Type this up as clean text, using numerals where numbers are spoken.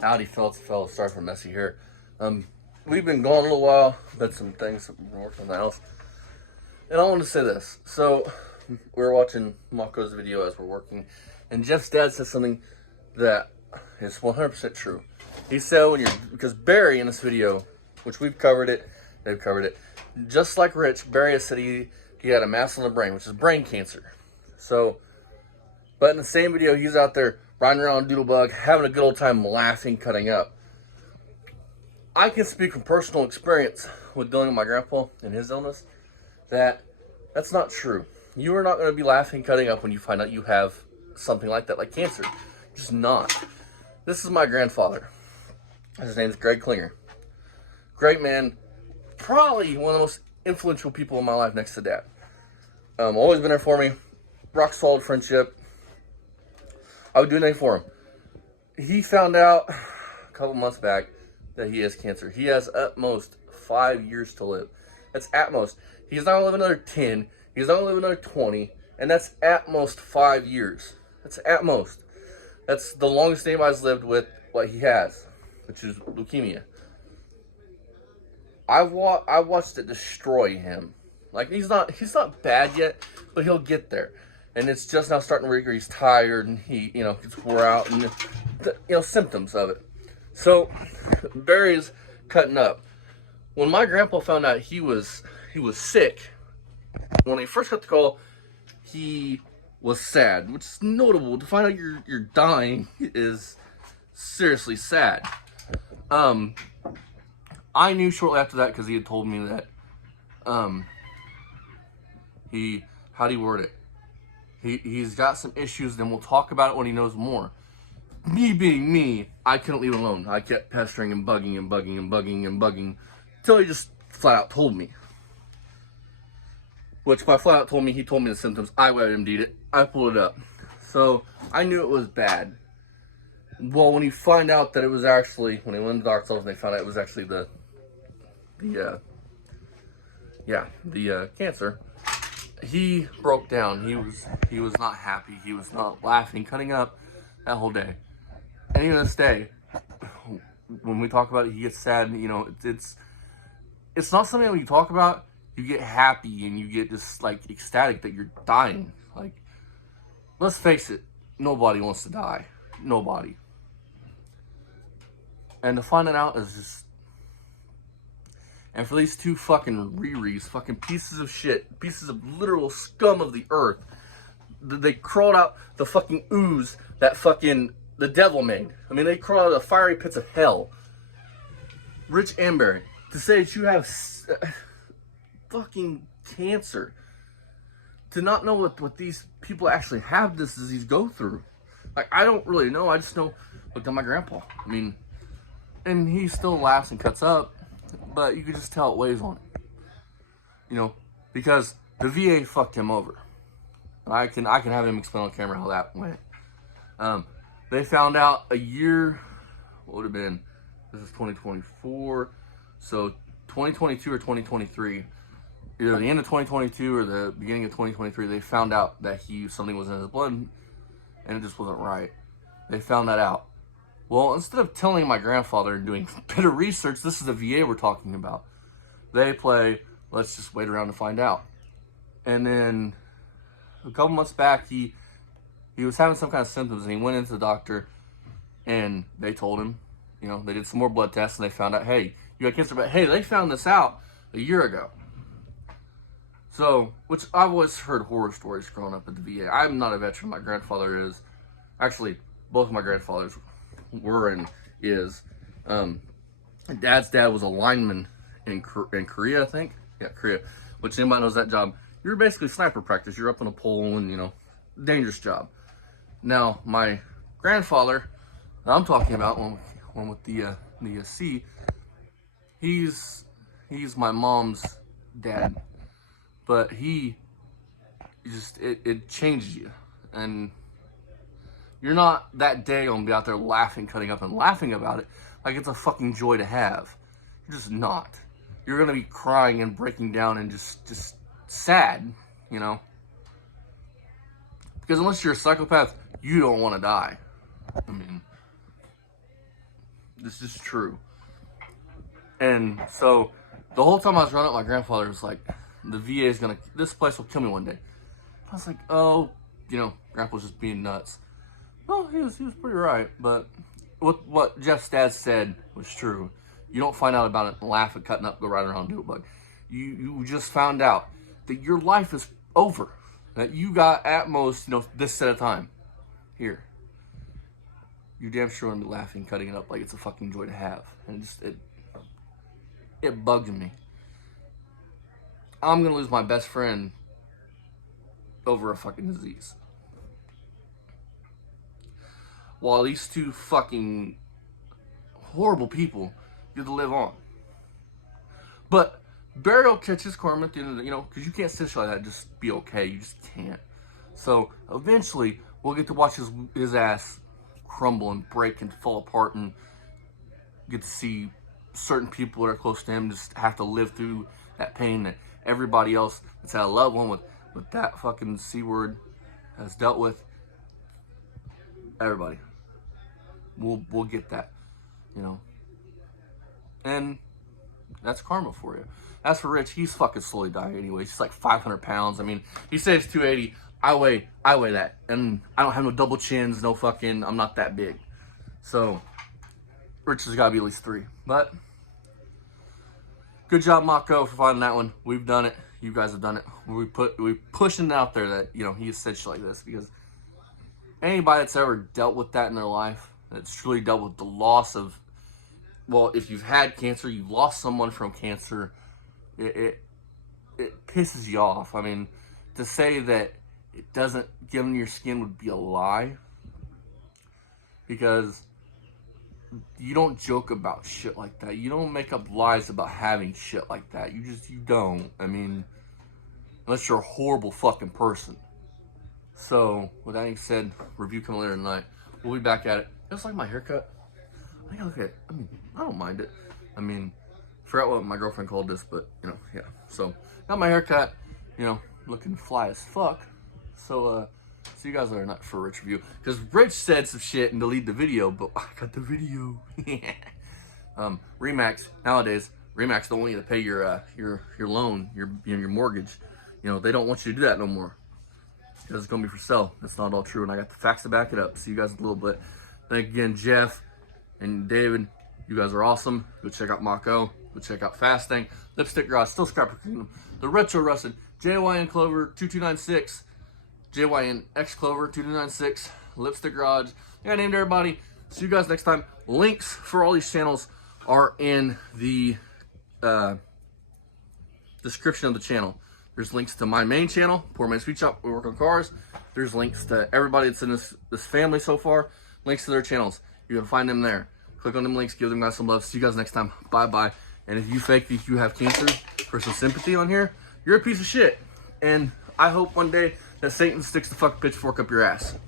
Howdy, fellas. Sorry for messy hair. We've been gone a little while, but some things have been working on the house. And I want to say this. So, we were watching Mako's video as we're working, and Jeff's dad said something that is 100% true. He said because Barry in this video, which they've covered it, just like Rich, Barry has said he had a mass on the brain, which is brain cancer. So, but in the same video, he's out there riding around on Doodlebug, having a good old time laughing, cutting up. I can speak from personal experience with dealing with my grandpa and his illness that's not true. You are not going to be laughing, cutting up when you find out you have something like that, like cancer. Just not. This is my grandfather. His name's Greg Klinger. Great man. Probably one of the most influential people in my life next to Dad. Always been there for me. Rock solid friendship. I would do anything for him. He found out a couple months back that he has cancer. He has at most 5 years to live. That's at most. He's not going to live another 10. He's not going to live another 20. And that's at most 5 years. That's at most. That's the longest anybody's lived with what he has, which is leukemia. I've watched it destroy him. Like, he's not bad yet, but he'll get there. And it's just now starting to where he's tired and he, gets wore out and, symptoms of it. So, Barry's cutting up. When my grandpa found out he was sick, when he first got the call, he was sad, which is notable. To find out you're dying is seriously sad. I knew shortly after that because he had told me that, how'd he word it? He's got some issues, then we'll talk about it when he knows more. Me being me, I couldn't leave it alone. I kept pestering and bugging until he just flat out told me. Which by flat out told me, he told me the symptoms. I WebMD'd it. I pulled it up. So I knew it was bad. Well, when you find out that it was actually, when they went to the doctor's office and they found out it was actually the cancer, he broke down. He was not happy. He was not laughing, cutting up that whole day. And even this day, when we talk about it, he gets sad. It's not something that when you talk about, you get happy and you get just like ecstatic that you're dying. Like, let's face it, nobody wants to die. Nobody. And to find it out is just. And for these two fucking Riris, fucking pieces of shit, pieces of literal scum of the earth, they crawled out the fucking ooze that the devil made. I mean, they crawled out of the fiery pits of hell. Rich and Barry, to say that you have fucking cancer, to not know what these people actually have this disease go through. Like, I don't really know. I just know, look at my grandpa. I mean, and he still laughs and cuts up, but you can just tell it weighs on him. Because the VA fucked him over. I can have him explain on camera how that went. They found out a year, what would have been, this is 2024, so 2022 or 2023, either the end of 2022 or the beginning of 2023, they found out that something was in his blood, and it just wasn't right. They found that out. Well, instead of telling my grandfather and doing better research, this is the VA we're talking about. They play, let's just wait around to find out. And then a couple months back, he was having some kind of symptoms, and he went into the doctor, and they told him, they did some more blood tests, and they found out, hey, you got cancer, but hey, they found this out a year ago. So, which I've always heard horror stories growing up at the VA. I'm not a veteran. My grandfather is. Actually, both of my grandfathers were and is. Dad's dad was a lineman in Korea, I think. Yeah, Korea. Which, anybody knows that job. You're basically sniper practice. You're up on a pole and, dangerous job. Now, my grandfather, that I'm talking about, one with the C, he's my mom's dad. But it changes you. And you're not that day gonna be out there laughing, cutting up, and laughing about it like it's a fucking joy to have. You're just not. You're gonna be crying and breaking down and just sad, Because unless you're a psychopath, you don't want to die. I mean, This is true. And so the whole time I was running up, my grandfather was like, the VA is gonna, this place will kill me one day. I was like, oh, Grandpa's just being nuts. Well, he was pretty right, but what Jeff's dad said was true. You don't find out about it and laugh and cutting up, go right around and do it, but you just found out that your life is over. That you got at most, this set of time. Here. You damn sure gonna be laughing, cutting it up like it's a fucking joy to have. And it bugs me. I'm gonna lose my best friend over a fucking disease. While these two fucking horrible people get to live on. But Barry will catch his karma at the end of the, because you can't sit like that and just be okay. You just can't. So eventually, we'll get to watch his ass crumble and break and fall apart, and get to see certain people that are close to him just have to live through that pain that everybody else that's had a loved one with that fucking C word has dealt with. Everybody. We'll get that, And that's karma for you. As for Rich, he's fucking slowly dying anyway. He's like 500 pounds. I mean, he says 280. I weigh that. And I don't have no double chins, no fucking, I'm not that big. So, Rich has got to be at least 3. But, good job, Mako, for finding that one. We've done it. You guys have done it. We pushing it out there that, he has said shit like this. Because anybody that's ever dealt with that in their life, that's truly dealt with the loss of, well, if you've had cancer, you've lost someone from cancer, it pisses you off. I mean, to say that it doesn't get under your skin would be a lie. Because you don't joke about shit like that. You don't make up lies about having shit like that. You don't. I mean, unless you're a horrible fucking person. So, with that being said, review coming later tonight. We'll be back at it. Just like my haircut. I gotta look at it. I mean, I don't mind it. I mean, forgot what my girlfriend called this, but, yeah. So, got my haircut, looking fly as fuck. So, see you guys later night for a Rich review. Because Rich said some shit and deleted the video, but I got the video. Remax, nowadays, Remax don't want you to pay your loan, your mortgage. They don't want you to do that no more. Because it's going to be for sale. That's not all true, and I got the facts to back it up. See you guys in a little bit. Thank you again, Jeff and David. You guys are awesome. Go check out Mako. Go check out Fasting. Lipstick Garage, still Scrapper Kingdom. The Retro Rusted, JYN Clover 2296. JYN X Clover 2296. Lipstick Garage. I named everybody. See you guys next time. Links for all these channels are in the description of the channel. There's links to my main channel, Poor Man's Sweet Shop, we work on cars. There's links to everybody that's in this family so far. Links to their channels. You're gonna find them there. Click on them links, give them guys some love. See you guys next time. Bye-bye. And if you fake that you have cancer for some sympathy on here, you're a piece of shit. And I hope one day that Satan sticks the fucking pitchfork up your ass.